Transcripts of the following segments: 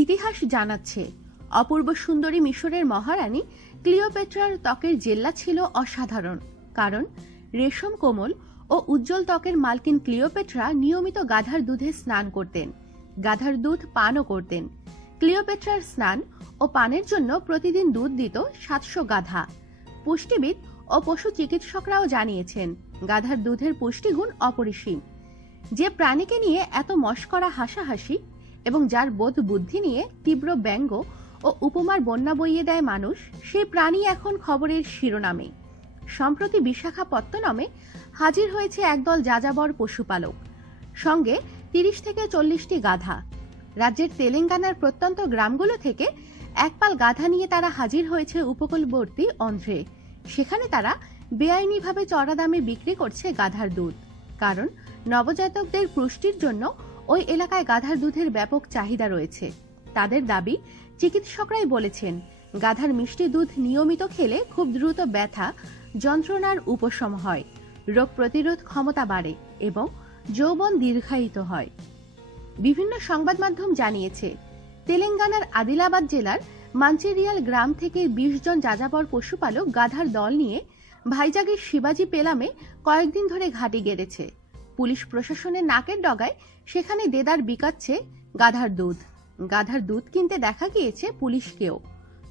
ইতিহাস জানাচ্ছে। অপূর্ব সুন্দরী মিশরের মহারানী ক্লিওপেট্রার ত্বকের জেল্লা ছিল অসাধারণ, কারণ রেশম কোমল ও উজ্জ্বল ত্বকের মালকিন ক্লিওপেট্রা নিয়মিত গাধার দুধে স্নান করতেন, গাধার দুধ পানও করতেন। ক্লিওপেট্রার স্নান ও পানের জন্য প্রতিদিন দুধ দিত সাতশো গাধা। পুষ্টিবিদ ও পশু চিকিৎসকরাও জানিয়েছেন, গাধার দুধের পুষ্টিগুণ অপরিসীম। যে প্রাণীকে নিয়ে এত মস্করা হাসাহাসি এবং যার বোধ বুদ্ধি নিয়ে তীব্র ব্যঙ্গ ও উপমার বন্যা বইয়ে দেয় মানুষ সেই প্রাণী এখন খবরের শিরোনামে। সম্প্রতি বিশাখাপত্তনমে হাজির হয়েছে একদল যাযাবর পশুপালক। সঙ্গে তিরিশ থেকে চল্লিশটি গাধা। রাজ্যের তেলেঙ্গানার প্রত্যন্ত গ্রামগুলো থেকে একপাল গাধা নিয়ে তারা হাজির হয়েছে উপকূলবর্তী অন্ধ্রে। সেখানে তারা বেআইনিভাবে চড়া দামে বিক্রি করছে গাধার দুধ। কারণ নবজাতকদের পুষ্টির জন্য ওই এলাকায় গাধার দুধের ব্যাপক চাহিদা রয়েছে। তাদের দাবি, চিকিৎসকরাই বলেছেন, গাধার মিষ্টি দুধ নিয়মিত খেলে খুব দ্রুত ব্যথা, যন্ত্রণার উপশম হয়, রোগ প্রতিরোধ ক্ষমতা বাড়ে এবং যৌবন দীর্ঘায়িত হয়। বিভিন্ন সংবাদ মাধ্যম জানিয়েছে, তেলেঙ্গানার আদিলাবাদ জেলার মাঞ্চেরিয়াল গ্রাম থেকে বিশ জন যাযাবর পশুপালক গাধার দল নিয়ে ভাইজাগের শিবাজি পেলামে কয়েকদিন ধরে ঘাঁটি গেড়েছে। পুলিশ প্রশাসনের নাকের ডগায় সেখানে দেদার বিকাচ্ছে গাধার দুধ। গাধার দুধ কিনতে দেখা গিয়েছে পুলিশকেও।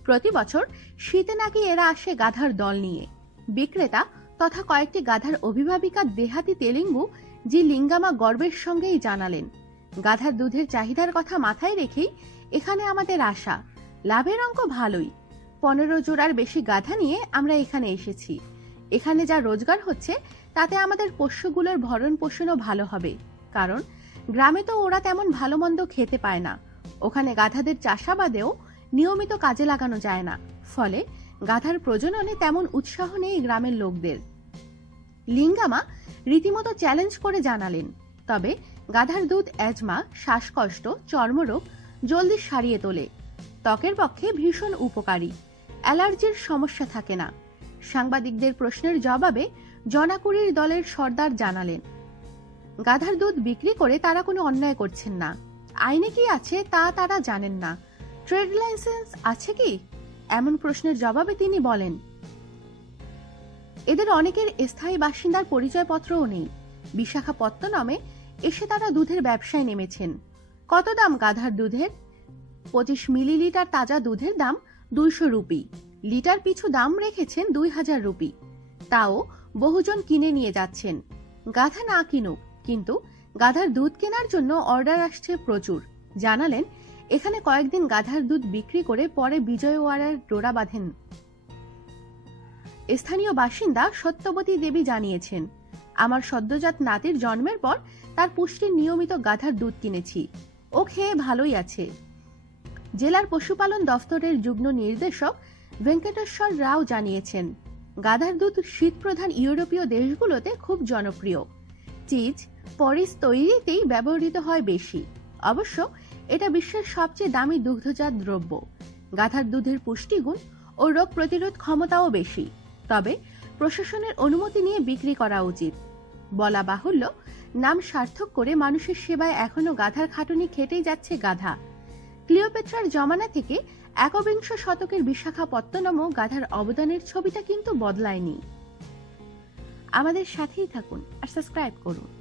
প্রতি বছর শীতে নাকি এরা আসে গাধার দল নিয়ে। বিক্রেতা তথা কয়েকটি গাধার অভিভাবিকা দেহাতি তেলেঙ্গু জি লিঙ্গামা গর্বের সঙ্গেই জানালেন। গাধার দুধের চাহিদার কথা মাথায় রেখেই এখানে আমাদের আশা। লাভের অঙ্ক ভালোই। পনেরো জোড়ার বেশি গাধা নিয়ে আমরা এখানে এসেছি। এখানে যা রোজগার হচ্ছে, তাতে আমাদের পোষ্যগুলোর ভরণ পোষণও ভালো হবে। কারণ, গ্রামে তো ওরা তেমন ভালো মন্দ খেতে পায় না। ওখানে গাধাদের চাষাবাদেও নিয়মিত কাজে লাগানো যায় না। ফলে, গাধার প্রজননে তেমন উৎসাহ নেই গ্রামের লোকদের। লিঙ্গামা রীতিমতো চ্যালেঞ্জ করে জানালেন। তবে, গাধার দুধ অ্যাজমা শ্বাসকষ্ট, চর্মরোগ জলদি সারিয়ে তোলে। ত্বকের পক্ষে ভীষণ উপকারী। অ্যালার্জির সমস্যা থাকে না। সাংবাদিকদের প্রশ্নের জবাবে জনাকুড়ির দলের সর্দার জানালেন, গাধার দুধ বিক্রি করে তারা কোনো অন্যায় করছেন না। আইনে কি আছে তা তারা জানেন না। ট্রেড লাইসেন্স আছে কি? এমন প্রশ্নের জবাবে তিনি বলেন, এদের অনেকের স্থায়ী বাসিন্দার পরিচয়পত্রও নেই। বিশাখাপত্তনমে এসে তারা দুধের ব্যবসায় নেমেছেন। কত দাম গাধার দুধের? পঁচিশ মিলিলিটার তাজা দুধের দাম দুইশো রুপি। লিটার পিছু দাম রেখেছেন দুই হাজার রুপি। তাও বহুজন কিনে নিয়ে যাচ্ছেন। গাধা না কিনুক, কিন্তু গাধার দুধ কেনার জন্য অর্ডার আসছে প্রচুর। জানালেন, এখানে কয়েকদিন গাধার দুধ বিক্রি করে পরে বিজয়ওয়াড়ার ডোরা বাঁধেন। স্থানীয় বাসিন্দা সত্যবতী দেবী জানিয়েছেন, আমার সদ্যজাত নাতির জন্মের পর তার পুষ্টির নিয়মিত গাধার দুধ কিনেছি। ও খেয়ে ভালোই আছে। জেলার পশুপালন দফতরের যুগ্ম নির্দেশক ভেঙ্কটেশ্বর রাও জানিয়েছেন, গাধার দুধ শীতপ্রধান ইউরোপীয় দেশগুলোতে খুব জনপ্রিয়। চিজ পরিস তৈরিতেই ব্যবহৃত হয় বেশি। অবশ্য এটা বিশ্বের সবচেয়ে দামি দুগ্ধজাত দ্রব্য। গাধার দুধের পুষ্টিগুণ ও রোগ প্রতিরোধ ক্ষমতাও বেশি। তবে প্রশাসনের অনুমতি নিয়ে বিক্রি করা উচিত। বলা বাহুল্য, নাম সার্থক করে মানুষের সেবায় এখনও গাধার খাটুনি খেটেই যাচ্ছে গাধা। ক্লিওপেট্রার জমানা থেকে একবিংশ শতকের বিশাখাপত্তনম গাধার অবদানের ছবিটা কিন্তু বদলায়নি। আমাদের সাথেই থাকুন আর সাবস্ক্রাইব করুন।